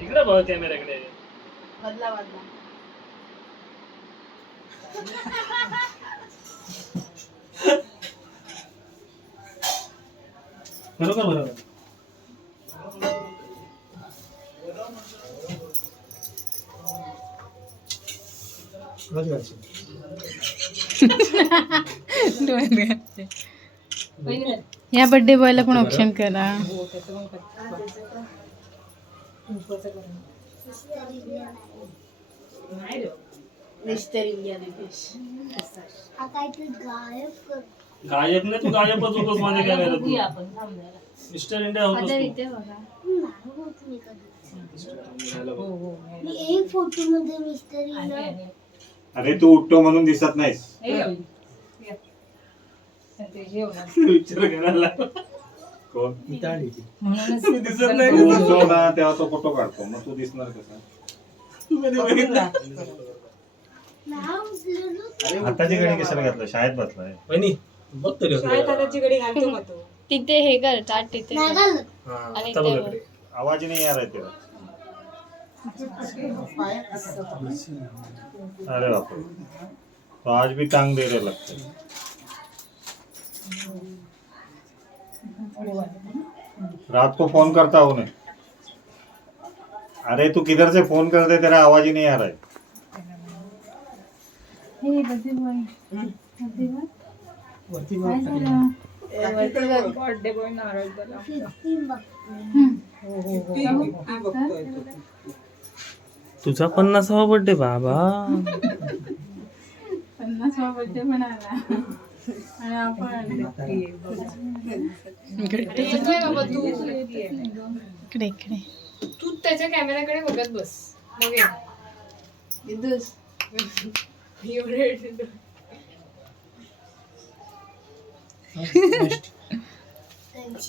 इकडे बघ कॅमेऱ्याकडे. बदला बदला. बरोबर बरोबर. या बर्थडे बॉयला पण ऑप्शन करा. Mister India Dipesh. गायब नाही तू गायबच होतोस माझ्या कॅमेऱ्यात. मिस्टर इंडिया होतोस तू. एक फोटो मध्ये मिस्टर इंडिया. अरे तू उठतो म्हणून दिसत नाहीस. विचार करायला कोण तू दिसत नाही. तू उठतो ना तेव्हा तो फोटो काढतो मग तू दिसणार कसा. हाताची घडी कशाला घातलं शाळेत बसलाय. वहिनी बघ तरी हाताची घडी घालतो मग तो. तिथे हे कर चाट तिथे कर. आणि आता बघ इकडे. आवाज नाही यार आहे तेरा. अरे बापरे तो आज भी टांग दे रहे लगता है. रात को फोन करता हूँ मैं. अरे तू किधर से फोन कर दे तेरा आवाज ही नहीं आ रहा है. बर्थडे बॉय नारळ त्याला. तुझा 50वा बर्थडे बाबा. 50वा बर्थडे म्हणाला. आणि आपण इकडे इकडे तू त्याच्या कॅमेराकडे बघत बस. मग ये. एवढे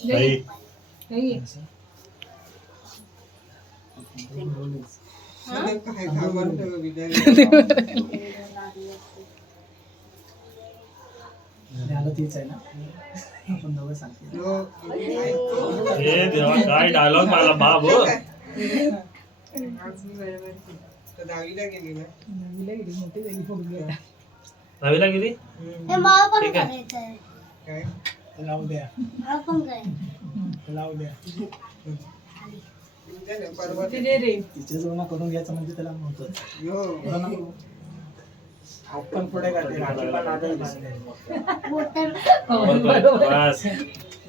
भाई हे देवा काय डायलॉग मला बाबू. दहावीला गेली. ठीक आहे. करून घ्यायचं म्हणजे त्याला नव्हतं. आपण पुढे बस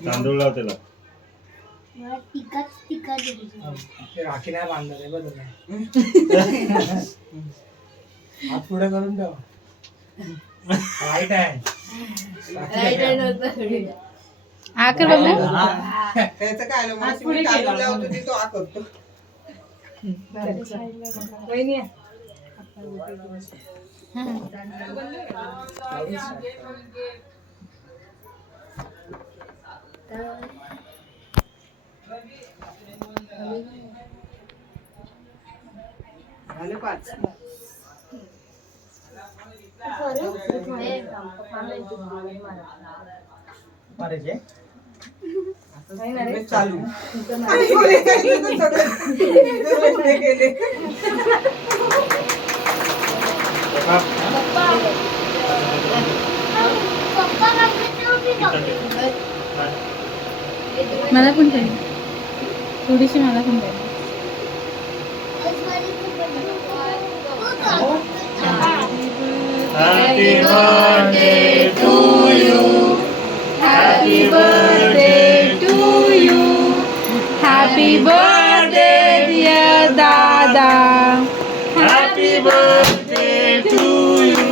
तांदूळ लाव त्याला. राखी नाही बांधणार आहे बरोबर. हात पुढे करून ठेव. राईट आहे. आकर बाबू. त्याचं काय आलं मग मी तांदूळ लावतो ती तो आ करतो. वहिनी झाले 5. मारायचे चालू. मला पण तरी थोडीशी मला पण तरी. Happy birthday to you. Happy birthday to you. Happy birthday dear Dada. Happy birthday to you.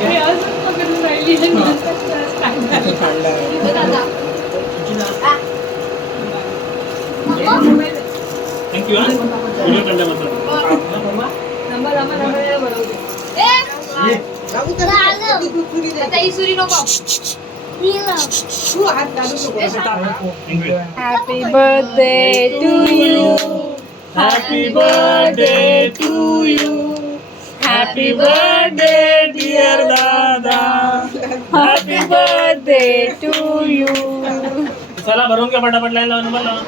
हे असं पकडून राहिली. थँक्यू. व्हिडिओ काढल्याबद्दल. Happy birthday to you. Happy birthday to you. Happy birthday dear Dada. Happy birthday. Birthday to you. चला भरून घ्या पटापट line लावा नंबर लावा.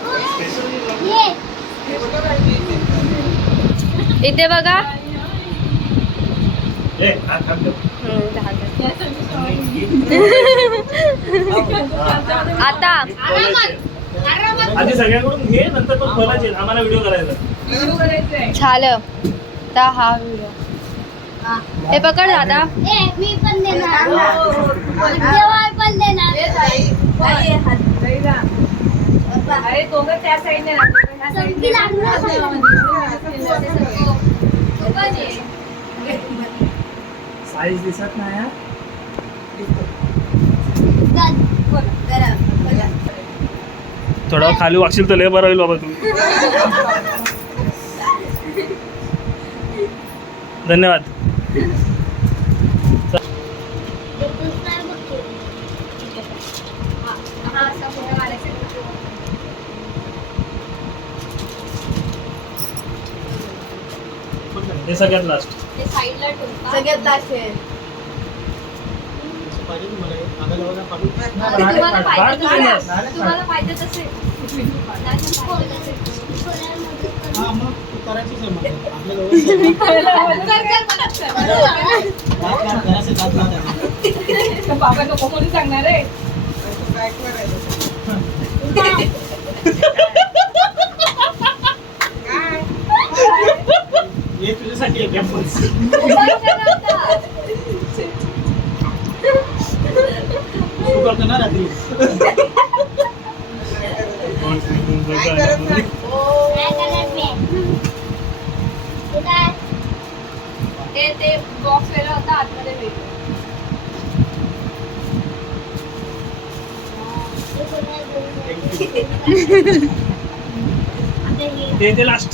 इथे बघा. ए, हात हात ठेव. आता आधी सगळ्यांकडून घे नंतर पण बोलायचे आम्हाला व्हिडिओ करायचा. झालं आता हा व्हिडिओ. हे पकड दादा. मी पण देणार जेव्हा पण देणार चमकी लागणार साईज दिसत नाही हा. थोडा खाली वागशील तर लय बरं होईल बाबा तू. धन्यवाद. हे सगळ्यात लास्ट. सगळ्यात लास्ट आहे. पाहिजे तुम्हाला हे? मागं लावा ना, पाठवू. तुम्हाला पाहिजे काढ तू तसे. तुम्हाला पाहिजे तसे. हा, मग तू करायचीच आहे मग. आपल्या दोघांचं. जरासे दात लावा. बाबा नको कोणी सांगणार आहे. काय करायचं? हे तुझ्यासाठी आहे कॅम्पस. तू करतो ना रात्री. काय करत नाही. ते बॉक्स वेगळा होता आतमध्ये वेगळं. ते लास्ट.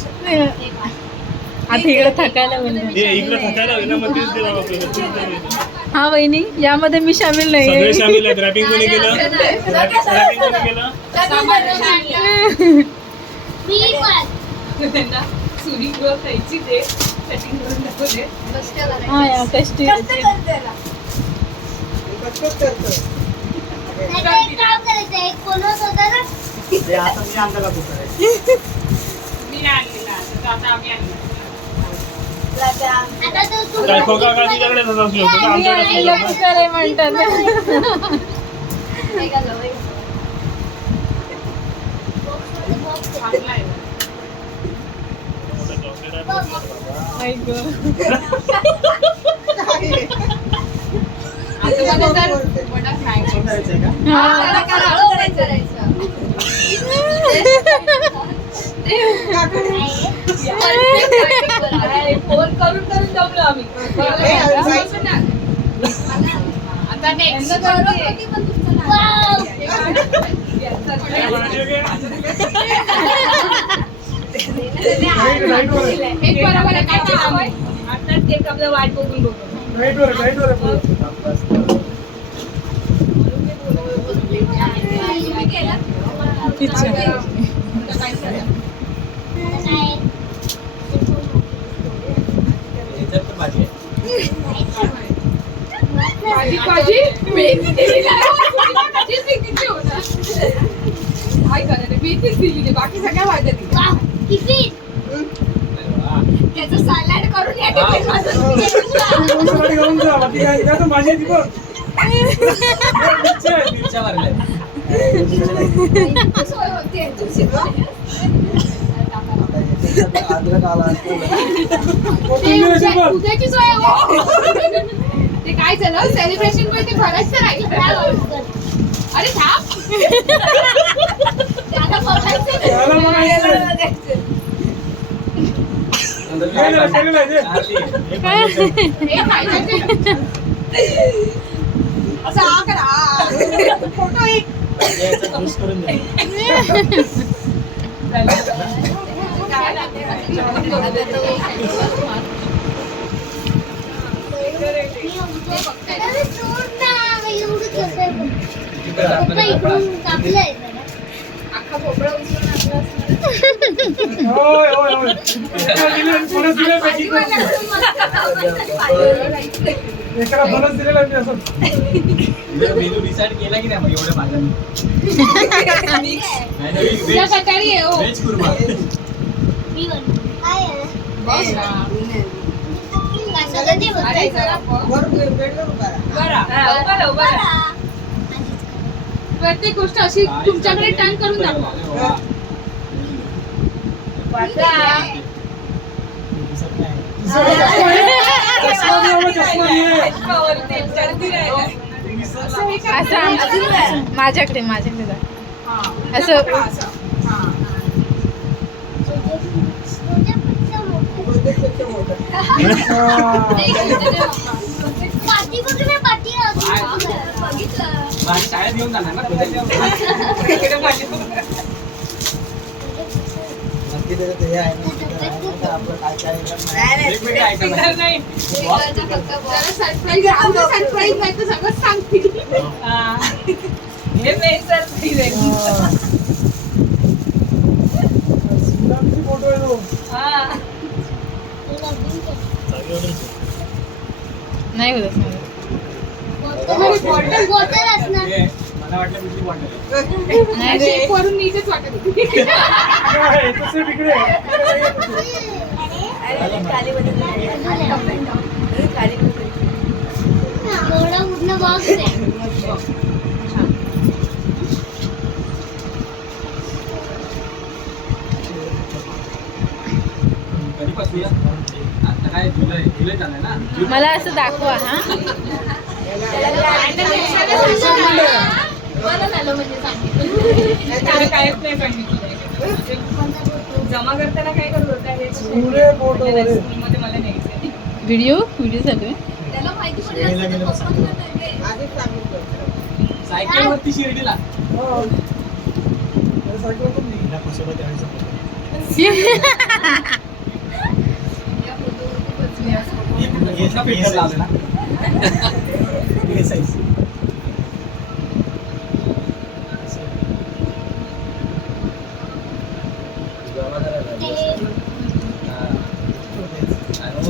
आता इकडे थकायला हे इकडे थकायला होईल ना मग तेच दे बाबा पहिलं. हा वहिनी यामध्ये मी शामिल सगळे नाही. शामिल आहेत. रॅपिंग कोणी केलं? रॅपिंग कोणी केलं? मी पण हा या कष्टी. कसं करतो? एक काम करायचं एक कोणच होता ना हे आता मी अंगाला कुठं आता तो तू काय खोका का तुझ्याकडेच असं असलं होतं का आमच्याकडे असलं होतं? करे म्हणतात. मोठं chocolate आहे बाबा. आई गं. करायचंय का? फोन करून करून जमलो आम्ही. आता नेक्स्ट वाव एक बरोबर आहे. काय आम्ही आता केक आपलं वाट बघून बघू. ह्याच्यात तर भाजी आहे. माझी मेहंदी दिली काय करायला मेहंदीच दिली बाकी सगळ्या भाज्या दिली. वाव टिफिन त्याचं सॅलड करून या तुमच्यासाठी घेऊन जा. बाकी काय? इथं तर भाजी आहे ती बघ. मिरच्या मारल्या. सोय होते तुझी. अद्रक आला. उद्याची सोय हो. ते काय झालं सेलिब्रेशन मध्ये ते भरायचं राहिलं. अरे थांब त्याला बघायचं हे खायचं असं हा करा फोटो एक ज्यूस करून दे. अरे सोड ना एवढं कसं आहे पप्पा इकडून कापलंय जरा. अख्खा भोपळा उचलून आणला असणार. होय होय होय. पुन्हा दिलं, पुन्हा दिलं. भाजी वाल्याकडून मस्त खाऊ. एकाला बोनस दिलेला मी असं मेनू डिसाइड केला की नाही मग एवढ्या भाज्यांनी तुझ्या कटारी आहे हो. व्हेज कुर्मा मी बनवू. काय आहे? बस ना. सगळं ते होतं. अरे जरा बघ. वरून बेडवर उभा राहा. बरं. प्रत्येक गोष्ट अशी तुमच्याकडे टर्न करून दाखवा. माझ्याकडे असं बहुतेकपेक्षा मोठं. पाटी बघ ना, पाटी भाजी शाळेत घेऊन जाणार ना नक्की त्याच्यात हे आहे ना, चिकन आहे ना, तर आपलं काय काय वेगवेगळे आयटम आहे सरप्राईज नाही तर सगळं सांगतील. फोटो आहे तो. नाही होत बॉटल असणार. मला वाटलं दुसरी बॉटल नाही शेप वरून नीटच वाटत होती. काय, तसं तिकडे आहे. एवढा पूर्ण बॉक्स आहे. कधीपासून आता काय जुलै झालंय ना मला असं दाखवा हा बरं झालं म्हणजे सांगितलं. कायच नाही सांगितलं. जमा करताना काय करत होता हे पुरे फोटो मध्ये. स्कूलमध्ये मला न्यायचं. व्हिडिओ चालू आहे. त्याला माहिती पडलं आधीच सांगितलं. सायकलवरती शिर्डीला हो. त्या सायकलवर पण नाही. घेतला फिल्टर लावला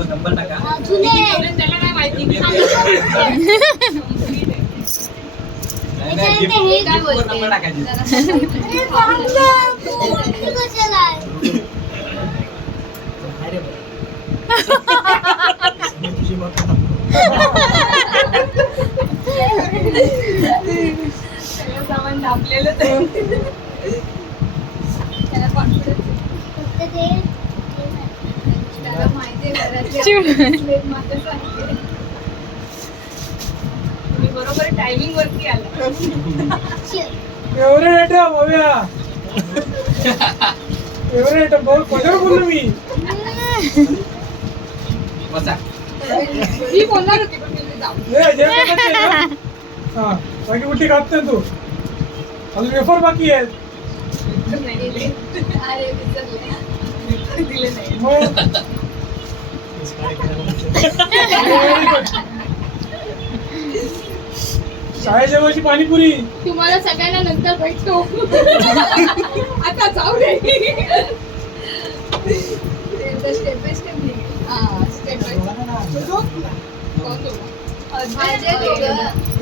नंबर टाका अजून एक. त्याला नाही माहिती. नाही गिफ्ट नंबर टाकायची अरे बाबा, कोणती कशाला आहे? तुझी बात सगळं सामान दाबलेलंच आहे. त्याला confidence आहे. फक्त ते त्याला माहिती आहे घरातले मात्र सांगते. तुम्ही बरोबर टायमिंग वरती आला. एवढे रेट भाव्या एवढे रेट बहुत कशावर बोललो मी बसा मी बोलणार होती पण मी जाऊ. हे जे पद्धती आहे ना, हा बाकी उलटी खात नाही तू अजून वेफर बाकी आहेत अरे विसरले. दिले नाही. मग शाळेजवळची पाणीपुरी तुम्हाला सगळ्यांना नंतर भेटतो. आता जाऊ दे. Step by step step by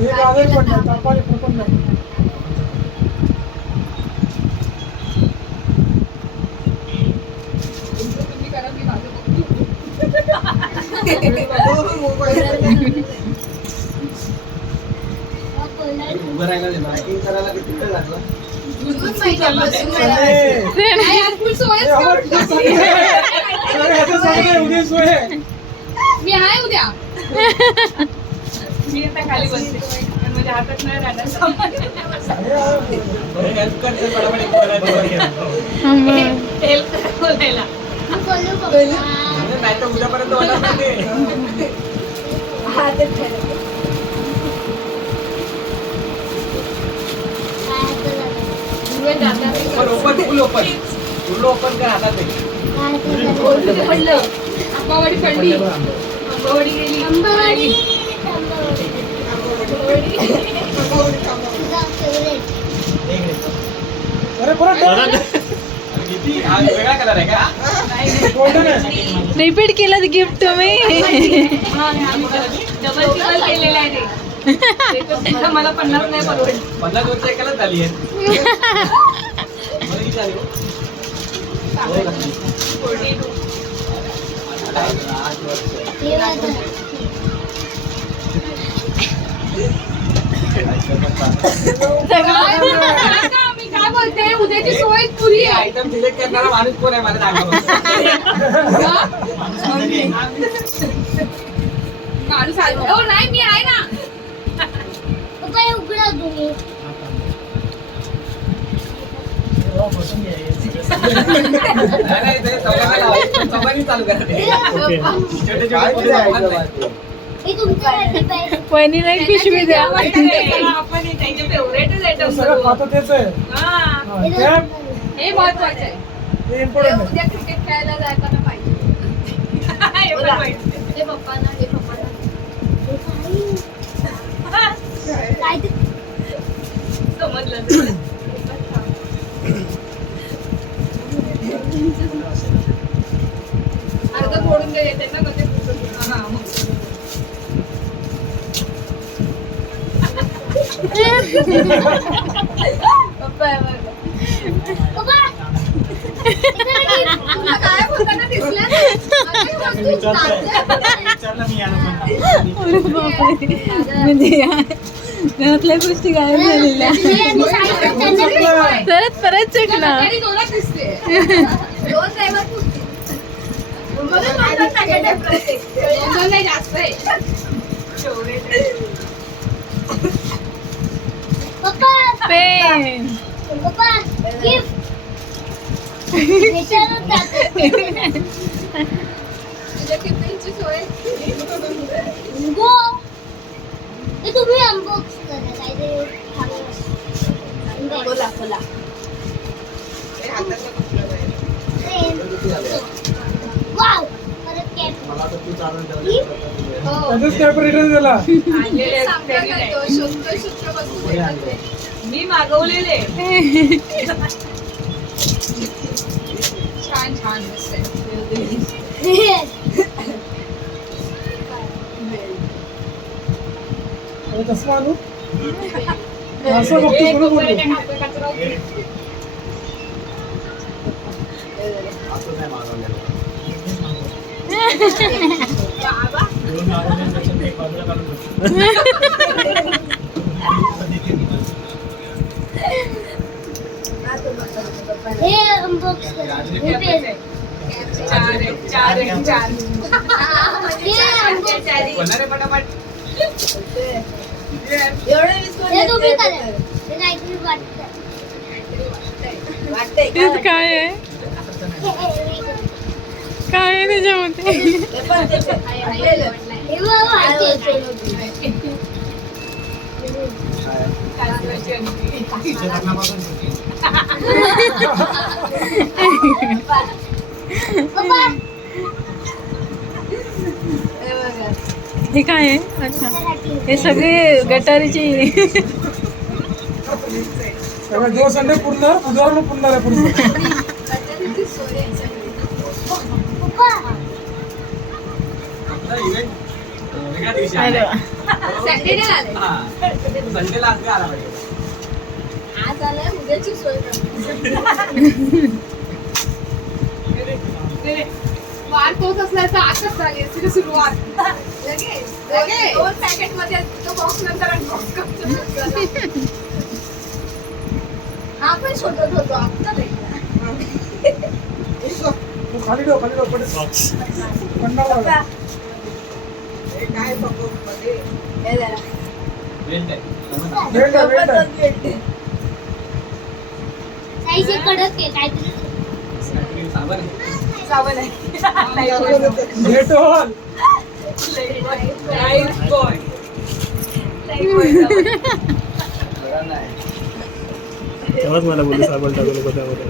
हे गाजर पण नाही तापारी पण नाही तुम्ही करा मी माझं बघतो. उभं राहायला दिलं Packing करायला किती वेळ लागला? नाही, आज full सोयच करून टाकली. उद्या सोय मी आहे उद्या. मी आता खाली बसते पण माझ्या हातात नाही राहणार सामान. हेल्प करते बरोबर एक करायचं हेल्प करा बोलायला. नाही तर उद्यापर्यंत होणार नाही ते. पण ओपन फुल ओपन कर हातात ते. पडलं आंबावाडी पडली. आंबावाडी गेली. अरे परत किती हा वेगळा कलर आहे का गोल्डन आहे रिपीट केलं गिफ्ट तुम्ही हा, आम्ही डबल टिबल केलेलं आहे ते. मला 50 नाही परवडत. 50 वर्ष एकालाच झाली आहे. मला किती झाली हो? 42. 8 वर्ष. हे बघा. मी काय बोलते उद्याची सोय पुरी आहे. आयटम सिलेक्ट करणारा माणूस कोण आहे मला सांगा. माणूस आलो. हो नाही मी आहे ना. पप्पा हे उघडा तुम्ही. नाही, ते चौघांना लावायचं. चौघांनी चालू करा ते. छोटे छोटे पोरं लावतात नाही. हे तुमच्यासाठी पाहिजे. वहिनीला एक पिशवी द्या आपण त्यांचे फेवरेटच आयटम सगळं खातं तेच आहे हा हा, त्या- हे महत्वाचं आहे. ते हे इम्पॉर्टंट आहे उद्या क्रिकेट खेळायला जाताना पाहिजे. हे पण पाहिजे. हे पप्पांना हे पप्पांना. काय ते? समजलं. अर्ध फोडून दे त्यांना मध्ये हा मग. पप्पा आहे बघा. पप्पा इकडे ये. तुला काय बोलताना दिसलं नाही? अरे वस्तू विचारलं मी याला पण. म्हणजे घरातल्या गोष्टी गायब झालेल्या आणि साईडला त्यांना परत परत चुकला तरी दोनच दिसते. दोन ड्रायव्हर म्हणून म्हणतात packet आहे प्रत्येक. दोन नाही जास्त आहे. पप्पा पेन पप्पा गिफ्ट ह्याच्यावर टाका. तुझ्या टिफिनची सोय. गो हे तुम्ही अनबॉक्स करा काहीतरी बोला बोला. हे हातातलं कसलं बाहेर. वाव परत कॅप त्याच्याच कॅप रिटर्न दिला आणलेले सांगतात काय तो शोधतोय शोधतोय वस्तू भेटत नाही. मी मागवलेले. छान छान मस्त आहे. चष्मा आणू असं बघतो एक बरोबर कोपऱ्याने बोलतो. खातं कचरा उचलून. असं नाही मागवलेलं. बाबा. दोन मागवले त्याच्यात एक बाजूला काढून बसतो. हे अनबॉक्स करा हे पेन चार आहे, चार आहे, चार. हे unbox करा. होणार आहे पटापट. हे तुम्ही करा हे काहीतरी वाटतं तेच काय आहे काय आहे त्याच्यामध्ये हे बघ वाटते पप्पा हे काय आहे अच्छा हे सगळे गटारीची सगळं दिवस संडे पुरणार बुधवार पुरणार आहे पुढचं पप्पा आपला event, वेगळ्या दिवशी आलाय. सॅटर्डे आले. हा. संडेला असं आला पाहिजे. आज आलाय उद्याची सोय वार तोच असला तर आजच झाली असती ना सुरुवात. लगेच दोन पॅकेट मध्ये तो बॉक्स नंतर unbox करतो. हा पण शोधत होतो आता भेटला. तू खाली ठेव पडत पडणार बघा. हे काय बघू मध्ये हे जरा. Event आहे. भेट आहे, भेट आहे. काहीतरी कडक आहे काहीतरी Saturday साबण आहे. साबण आहे. भेट होल. Life boy. बघा नाही. तेव्हाच मला बोलले साबण टाकू नको त्यामध्ये.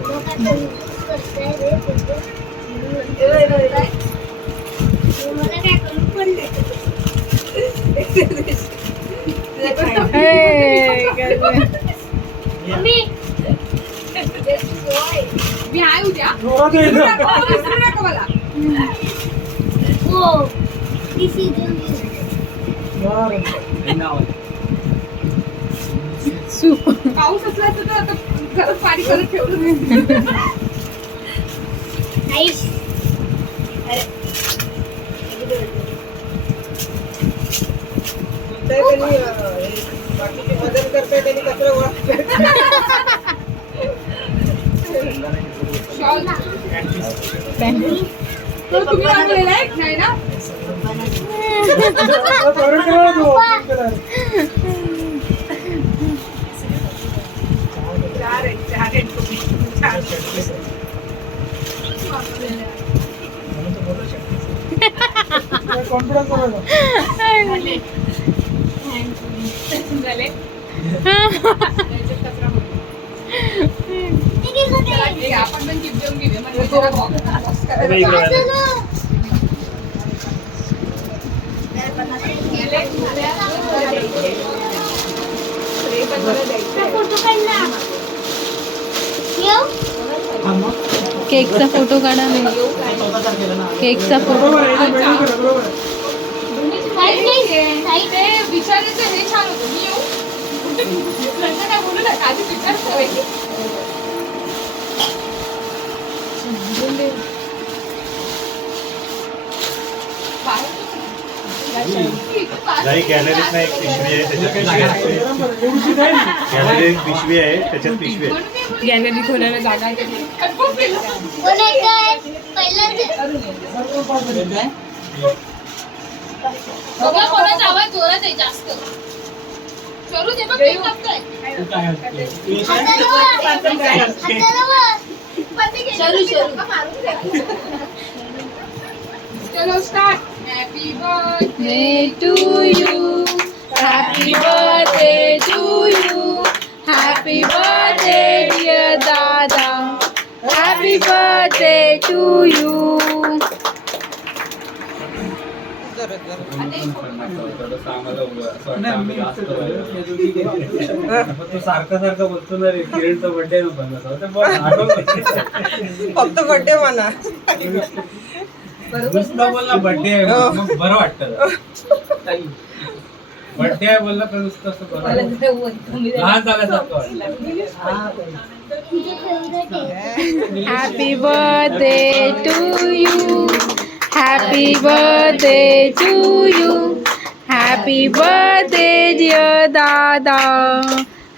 मला काय करून पडले मम्मी मी आहे उद्या. जोरात ये इथं. विसरू नका मला. हो दिस इज सूप पाऊस असला तर आता घरात पाणी करत ठेवलं. नाईस. बाकीचे बदल करताय त्यांनी कचरा गोळा करताय. शॉल तो तुम्ही आणलेला आहे? नाही ना? चार आहेत तुम्ही. चार. कॉन्फिडन्स झाले. एक आपण पण गिफ्ट देऊन घेऊया म्हणजे जरा box करायला. इकडे बघा. फोटो काढला. येऊ? केकचा फोटो काढा नाही केकचा फोटो ते विचारायचं हे छान होतं. मी येऊ? नंतर काय बोलू नका, आधी विचार करायचे. नाही गॅलरीत नाही, एक पिशवी आहे त्याच्यात पिशवी आहे. म्हणून मी बोलले, गॅलरी खोलायला जागा आहे. confirm केलं. कोण आहे काय? पहिलं बघा कोणाचा आवाज जोरात आहे जास्त. चलू दे बघ केक कापतोय. चलो start. Happy birthday to you. Happy birthday to you. Happy birthday dear Dada. Happy birthday to you. सारखं बोलतो ना रे किरणचा बर्थडे फक्त बर्थडे म्हणा. नुसतं बोलला बर्थडे आहे मग बरं वाटतं. बर्थडे आहे बोलला तर नुसतं असं बरं वाटतं. लहान झाल्यासारखं वाटतं. Happy birthday to you. Happy birthday to you. Happy birthday dear Dada.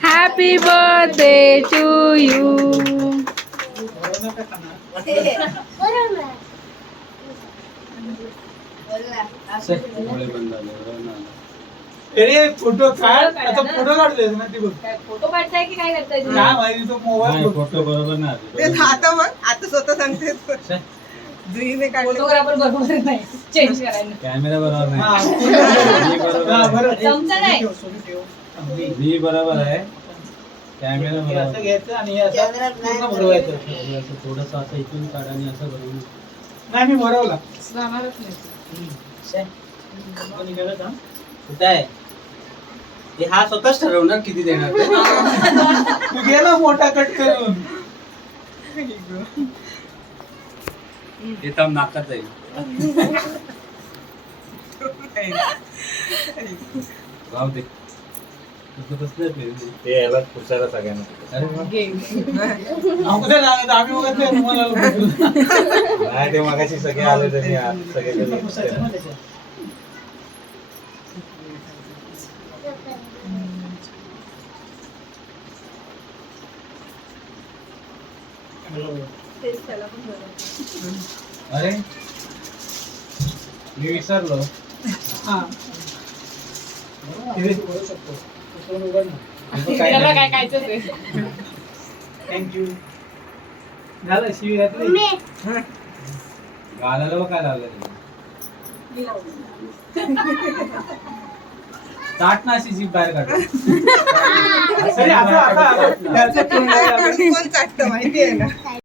Happy birthday to you. अरे फोटो काढ आता फोटो काढले ना ती बघ फोटो काढताय की काय करताय तुम्ही? काय माहिती तो मोबाईल फोटो बरोबर ना ते आता मग आता स्वतः सांगते जुईने काढले. फोटोग्राफर बरोबर नाही चेंज करायला. कॅमेरा बरोबर नाही. चमचा नाही. मी बरोबर आहे कॅमेरा असं बरोबर घ्यायचं आणि हे असं पूर्ण भरवायचं. असं थोडंसं असं इथून काढ आणि असं करून नाही मी भरवला जाणारच नाही. कुठं आहे ते हा स्वतःच ठरवणार किती देणार ते. तू गेला मोठा कट करून ते थांब नाकात जाईल. राहू दे तुझं कसलं आहे ते? ते याला पुसायला सगळ्यांना. अरे वा. आम्ही बघत तुम्हाला नाही ते मगाशी सगळे आले तरी सगळे घरी. अरे मी विसरलो. त्याला काय खायचं ते. थँक्यू झालं शिवी घातली. गालाला बघ काय लावलं चाट ना अशी जीभ बाहेर काढ. अरे आता कोण चाटतं माहिती आहे ना.